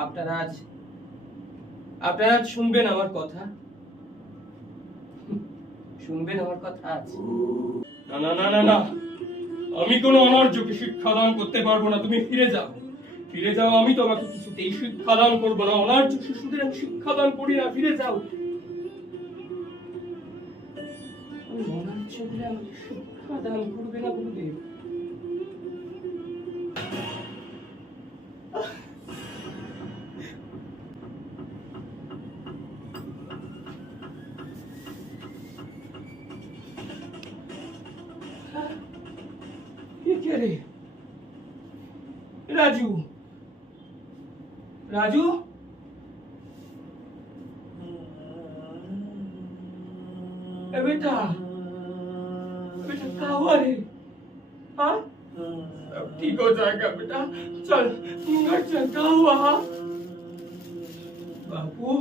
আপনারা আজ শুনবেন আমার কথা, শুনবেন আমার কথা আজ। না না না না না, আমি কোনো অনার্যকে শিক্ষাদান করতে পারবো না। তুমি ফিরে যাও, ফিরে যাও। আমি তোমাকে কিছুতেই শিক্ষাদান করবো না। অনার্য শিশুদের আমি শিক্ষাদান করি না। ফিরে যাও। অনার্য বলে আমাকে শিক্ষাদান করবে না গুরুদেব? রাজু, রাজু, बेटा बेटा क्या हुआ रे? हाँ सब ठीक हो जाएगा बेटा। चल घर चल। क्या हुआ? बाबू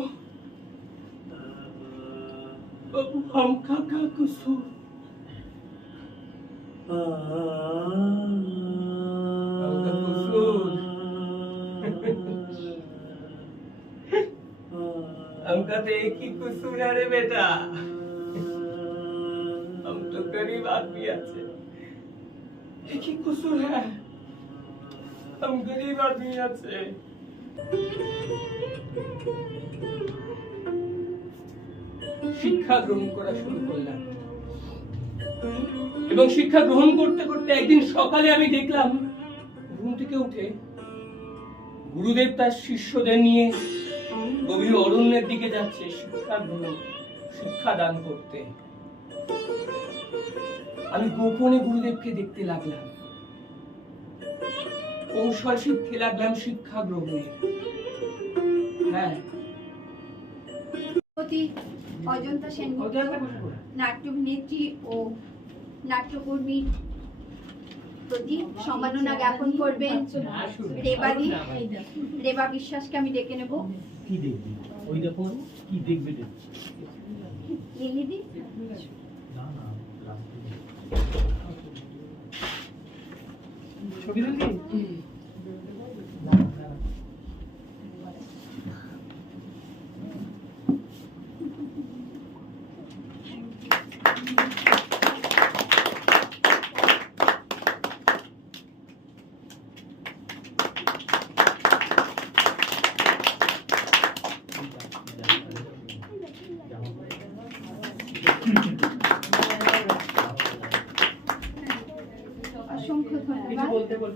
बाबू हमका क्या कसूर? हमका कसूर हमका तो एक ही कसूर है रे बेटा। हम तो गरीब आदमी है, एक ही कसूर है। हम गरीब आदमी আছে। শিক্ষা গ্রহণ করা শুরু করলাম এবং শিক্ষা গ্রহণ করতে করতে একদিন সকালে আমি দেখলাম ঘুম থেকে উঠে গুরুদেব তার শিষ্যদের নিয়ে গভীর অরণ্যের দিকে যাচ্ছে শিক্ষা দান করতে। আমি গোপনে গুরুদেবকে দেখতে লাগলাম, কৌশল শিখতে লাগলাম শিক্ষা গ্রহণের। হ্যাঁ, অজন্তা সেনগুপ্ত নাট্যাভিনেত্রী ও নাট্যকর্মী প্রতি সম্মাননা জ্ঞাপন করবেন রেবা বিশ্বাসকে আমি ডেকে নেব। কি দেখবি? ওই দেখো কি দেখবি? লিলিদি না না ছবি দেখবি?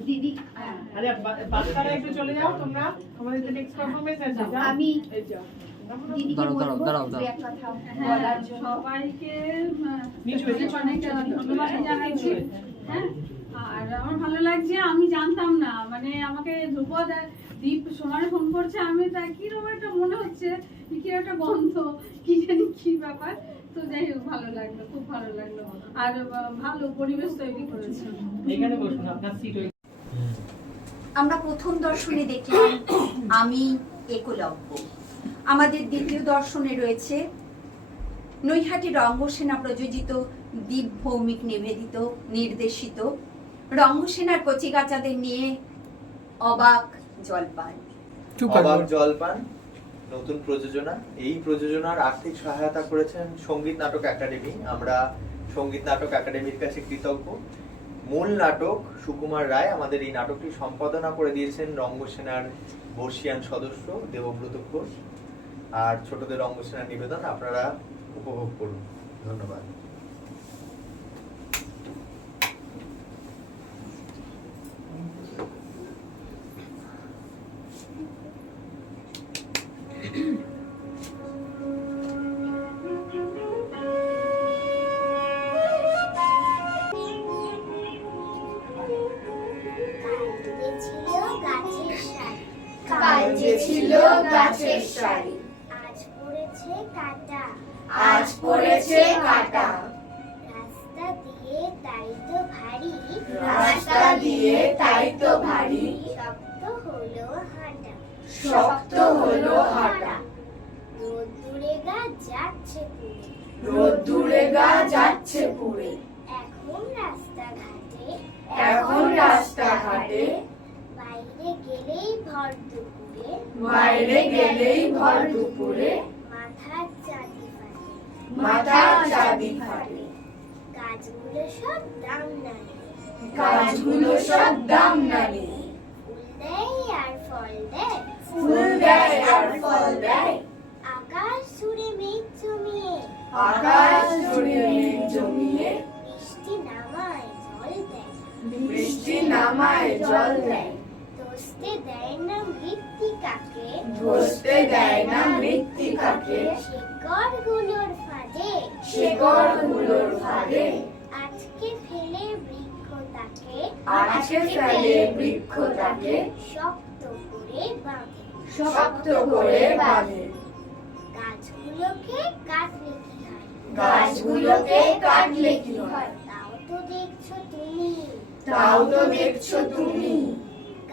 দিদি আরে বাচ্চারা একটু চলে যাও তোমরা, আমাদের যে নেক্সট পারফরম্যান্স আছে। আমি দিদিকে বলবো এক কথা বলার জন্য। সবাইকে অনেক ধন্যবাদ জানাচ্ছি। হ্যাঁ, আর আমার ভালো লাগছে। আমি জানতাম না, মানে আমাকে ধ্রুপদ দীপ সমানে ফোন করছে, আমি তাই কিরকম একটা মনে হচ্ছে কি একটা গন্ধ, কি জানি কি ব্যাপার। তো যাই হোক, ভালো লাগলো, খুব ভালো লাগলো। আর ভালো পরিবেশ তৈরি করেছে। এখানে বসুন, আপনার সিট। আমরা প্রথম দর্শনে দেখলাম আমি একলব্য। আমাদের দ্বিতীয় দর্শনে রয়েছে নৈহাটি রঙ্গসেনা প্রযোজিত, দীপ ভৌমিক নিবেদিত, নির্দেশিত রঙ্গসেনার কচিকাচাদের নিয়ে অবাক জলপান। অবাক জলপান নতুন প্রযোজনা। এই প্রযোজনার আর্থিক সহায়তা করেছেন সঙ্গীত নাটক একাডেমি। আমরা সঙ্গীত নাটক একাডেমির কাছে কৃতজ্ঞ। মূল নাটক সুকুমার রায় আমাদের এই নাটকটি সম্পাদনা করে দিয়েছেন রঙ্গসেনার বর্ষিয়ান সদস্য দেবব্রত ঘোষ। আর ছোটদের রঙ্গসেনার নিবেদন আপনারা উপভোগ করুন। ধন্যবাদ। ছিল গাছের সারি, আজ পড়েছে কাটা, আজ পড়েছে কাটা। রাস্তা দিয়ে তাই তো ভারী, রাস্তা দিয়ে তাই তো ভারী। শক্ত হলো হাঁটা, শক্ত হলো হাঁটা। রোদ্দুরে গা যাচ্ছে পুড়ে, রোদ্দুরে গা যাচ্ছে পুড়ে। এখন রাস্তাঘাটে, এখন রাস্তাঘাটে বাইরে গেলেই ভর দুপুরে, বাইরে গেলেই ভর দুপুরে মাথার চাঁদি ফাটে মাথার চাঁদি ফাটে গাছগুলো সব দাম নাড়ে গাছগুলো সব দাম নাড়ে ফুল দেয় আর ফল দেয় ফুল দেয় আর ফল দেয় আকাশ জুড়ে মেঘ জমিয়ে আকাশ জুড়ে মেঘ জমিয়ে বৃষ্টি নামায় জল দেয় বৃষ্টি নামায় জল দেয় ধসতে দেয় না মৃত্তিকাকে ধসতে দেয় না মৃত্তিকাকে শিকড়গুলোর ফাঁদে শিকড়গুলোর ফাঁদে আজকে ফেলে বৃক্ষটাকে আজকে ফেলে বৃক্ষটাকে শক্ত করে বাঁধে শক্ত করে বাঁধে গাছগুলোকে কাটলে কি হয় গাছগুলোকে কাটলে কি হয় তাও তো দেখছো তুমি তাও তো দেখছো তুমি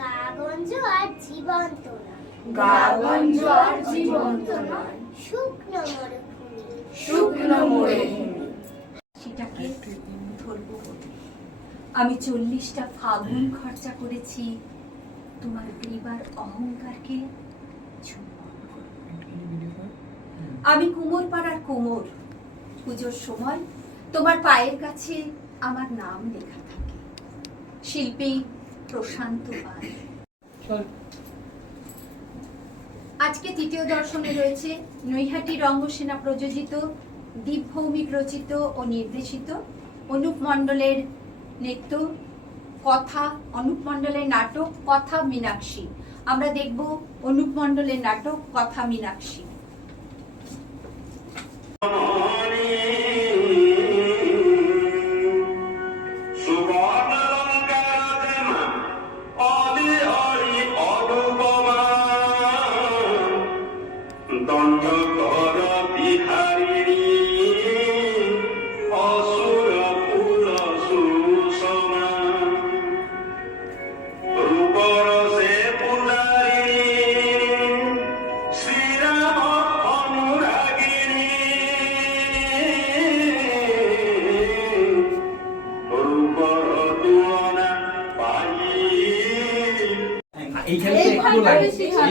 কাগঞ্জ আর জীবন্ত না গাগঞ্জ আর জীবন্ত নয় শুকনো মরুভূমি শুকনো মরুভূমি সেটাকে ধরবো বলে আমি 40টা ফাগুন খরচা করেছি তোমার গ্রীবার অহংকারকে চুম্বন করতে। আমি কুমোরপাড়ার কুমোর পুজোর সময় তোমার পায়ের কাছে আমার নাম লেখা থাকে শিল্পী প্রশান্ত পাল। আজকে তৃতীয় দর্শনে রয়েছে নৈহাটি রঙ্গসেনা প্রযোজিত দীপ ভৌমিক রচিত ও নির্দেশিত অনুপ মণ্ডলের নৃত্য কথা অনুপ মণ্ডলের নাটক কথা মীনাক্ষী। আমরা দেখব অনুপ মণ্ডলের নাটক কথা মীনাক্ষী।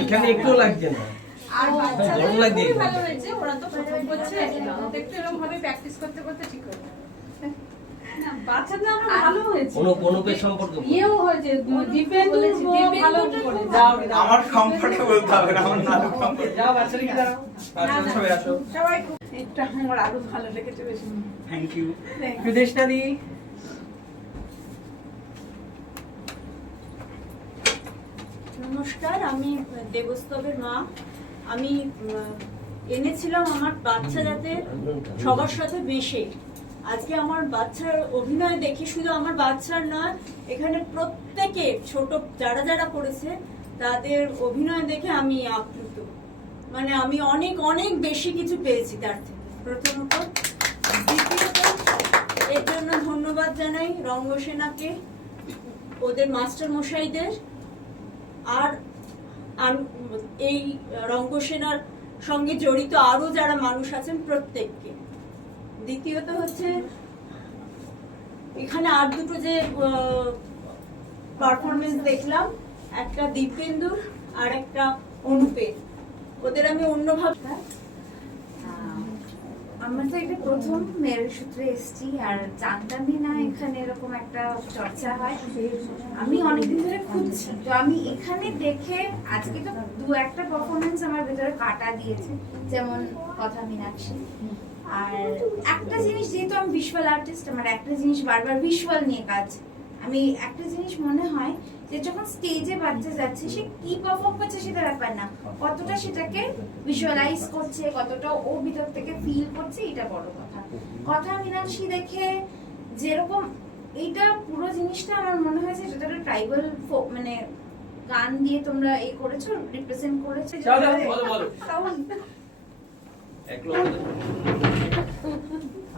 এইখানে একটু লাগছে না আর বাচ্চাদের গরম লাগছে খুবই ভালো হয়েছে, ওরা তো প্রথম করছে, একটু এরকম ভাবে প্র্যাকটিস করতে করতে ঠিক হয়ে যাবে। না, বাচ্চাদের আমরা ভালো হয়েছে। অনুপের সম্পর্কে বলো। ইয়েও হয়েছে, দীপেন্দু ভালো করেছে। আমার সম্পর্কে বলতে হবে না, আমার নাটক সম্পর্কে। যাও বাচ্চাদেরকে দাঁড়াও। সবাই আসো। সবাই খুব এটা আমার আরো ভালো লেগেছে বেশি। Thank you. বিদেশটা দি নমস্কার, আমি দেবস্তবের মা। আমি এনেছিলাম আমার বাচ্চা যাতে সবার সাথে মেশে। আজকে আমার বাচ্চার অভিনয় দেখে শুধু আমার বাচ্চার নয়, এখানে প্রত্যেকে ছোট যারা যারা করেছে তাদের অভিনয় দেখে আমি আপ্লুত। মানে আমি অনেক অনেক বেশি কিছু পেয়েছি তার থেকে। প্রথমত, দ্বিতীয়ত এর জন্য ধন্যবাদ জানাই রঙ্গসেনাকে, ওদের মাস্টার মশাইদের, আর এই রঙ্গসেনার সঙ্গে জড়িত আরো যারা মানুষ আছেন প্রত্যেককে। দ্বিতীয়ত হচ্ছে এখানে আর দুটো যে পারফরমেন্স দেখলাম, একটা দীপেন্দুর আর একটা অনুপের, ওদের আমি অন্যভাবে আমরা তো এটা প্রথম মেয়ের সূত্রে এসেছি আর জানতামই না এখানে এরকম একটা চর্চা হয়। আমি অনেকদিন ধরে খুঁজছি, তো আমি এখানে দেখে আজকে তো দু একটা পারফরমেন্স আমার ভেতরে কাটা দিয়েছে, যেমন কথা মীনাক্ষী। আর একটা জিনিস, যেহেতু আমি ভিজুয়াল আর্টিস্ট, আমার একটা জিনিস বারবার ভিজুয়াল নিয়ে কাজ। আমি একটা জিনিস মনে হয় যে যখন স্টেজে বাচ্চা যাচ্ছে, সে কি পারফর্ম করছে সেটা ব্যাপার না, কতটা সেটাকে ভিজুয়ালাইজ করছে, কতটা ও ভিতর থেকে ফিল করছে, এটা বড় কথা। কথা মীনাক্ষী দেখে যেরকম এইটা পুরো জিনিসটা আমার মনে হয়েছে যেটা ট্রাইবাল মানে গান দিয়ে তোমরা এই করেছো, রিপ্রেজেন্ট করেছো।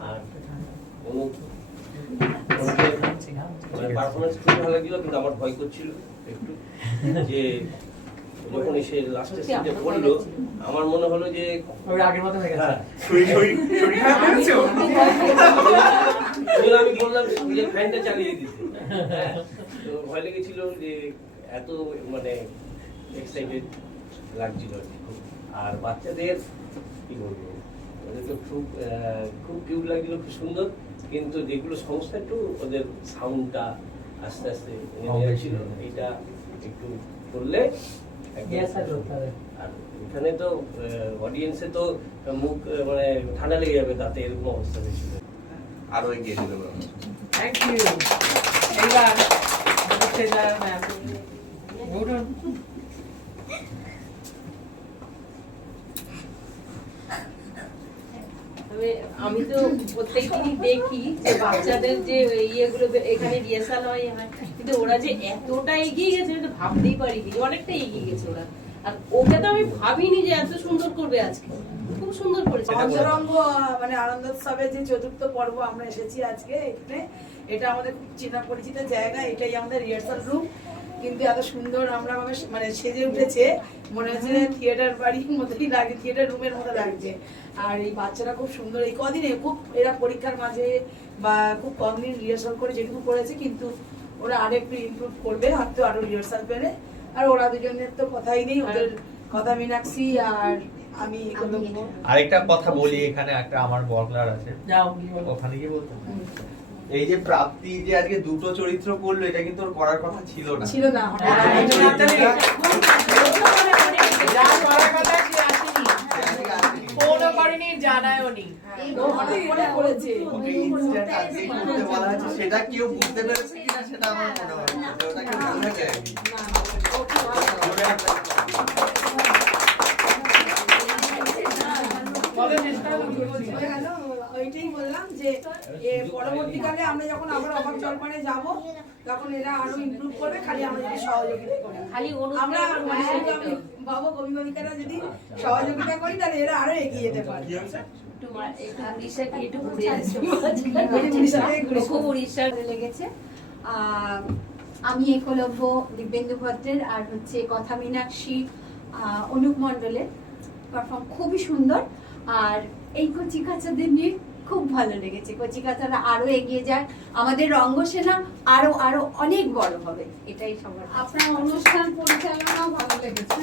আর পারফরমেন্স খুব ভালো লাগছিল, কিন্তু আমার ভয় করছিল একটু যে যখন এসে লাস্টের সিটে পড়লো, আমার মনে হলো যে আগের মতো হয়ে গেছে। আমি বললাম যে ফ্যানটা চালিয়ে দিতে, তো ভয় লেগেছিল যে এত মানে এক্সাইটেড লাগছিল আর কি খুব। আর বাচ্চাদের কি বলবো, ওদের তো খুব খুব কিউট লাগছিল, খুব সুন্দর, কিন্তু যেগুলো সমস্যা একটু ওদের সাউন্ডটা আস্তে আস্তে নেমে যাচ্ছিল, এটা একটু করলে আর এখানে তো অডিয়েন্সে তো মুখ মানে ঠান্ডা লেগে যাবে তাতে, এরকম অবস্থা হয়েছিল। আরো এগিয়ে দিতে পারবো। Thank you. এইবার সেজার ম্যাম বলুন। আমি তো প্রত্যেকদিনই দেখি যে বাচ্চাদের যে ইয়েগুলো এখানে রিহার্সাল হয়, কিন্তু ওরা যে এতটা এগিয়ে গেছে আমি তো ভাবতেই পারিনি, অনেকটা এগিয়ে গেছে ওরা। আর ওকে তো আমি ভাবিনি যে এত সুন্দর করবে আজকে, খুব সুন্দর করেছে। অন্তরঙ্গ মানে আনন্দোৎসবের যে চতুর্থ পর্ব আমরা এসেছি আজকে এখানে, এটা আমাদের খুব চেনা পরিচিত জায়গা, এটাই আমাদের রিহার্সাল রুম। কিন্তু এত সুন্দর আমরা মানে সেজে উঠেছে, মনে হচ্ছে থিয়েটার বাড়ির মতোই লাগে, থিয়েটার রুমের মতো লাগছে। আর এই বাচ্চারা খুব সুন্দর, এই কদিনে খুব এরা পরীক্ষার মাঝে বা খুব কম দিন রিহার্সাল করে যেটুকু করেছে, কিন্তু ওরা আরো একটু ইমপ্রুভ করবে হয়তো আরো রিহার্সাল পেলে। আর ওরা দুজনের তো কথাই নেই, ওদের কথা মীনাক্ষী আর আমি আরেকটা কথা বলি, এখানে একটা আমার বগলার আছে, যাও ওখানে কি বলতো, এই যে প্রাপ্তি যে আজকে দুটো চরিত্র করলো, এটা কিন্তু ওর করার কথা ছিল না। ছিল না, যা করার কথা সে আসেনি, ফোনও করেনি, জানায়ও নি। করেছে। ওকে ইনস্ট্যান্ট আজকে করতে বলা হয়েছে, সেটা কেউ বুঝতে পেরেছে কিনা সেটা আমার মনে হয় না, ওটা কেউ বুঝে যায়নি। ওইটাই বললাম যে পরবর্তীকালে আমরা যখন আবার অবাক জলপানে যাব, তখন এরা আরো ইমপ্রুভ করবে, খালি আমরা যদি সহযোগিতা করি, খালি আমরা বাবু অভিভাবিকারা যদি সহযোগিতা করি, তাহলে এরা আরো এগিয়ে যেতে পারে। খুব উড়িষ্যার লেগেছে। আমি একলব্য দিব্যেন্দু ভদ্রের আর হচ্ছে কথা মীনাক্ষী অনুপ মণ্ডলের পারফর্ম খুবই সুন্দর। আর এই কচি কাচাদের নিয়ে খুব ভালো লেগেছে, কচি কাচারা আরো এগিয়ে যায়, আমাদের রঙ্গসেনা আরো আরো অনেক বড় হবে, এটাই সবার। আপনার অনুষ্ঠান পরিচালনাও ভালো লেগেছে।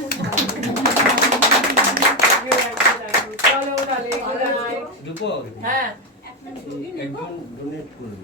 চলো তাহলে দুটো হ্যাঁ একজন ডোনেট করবে।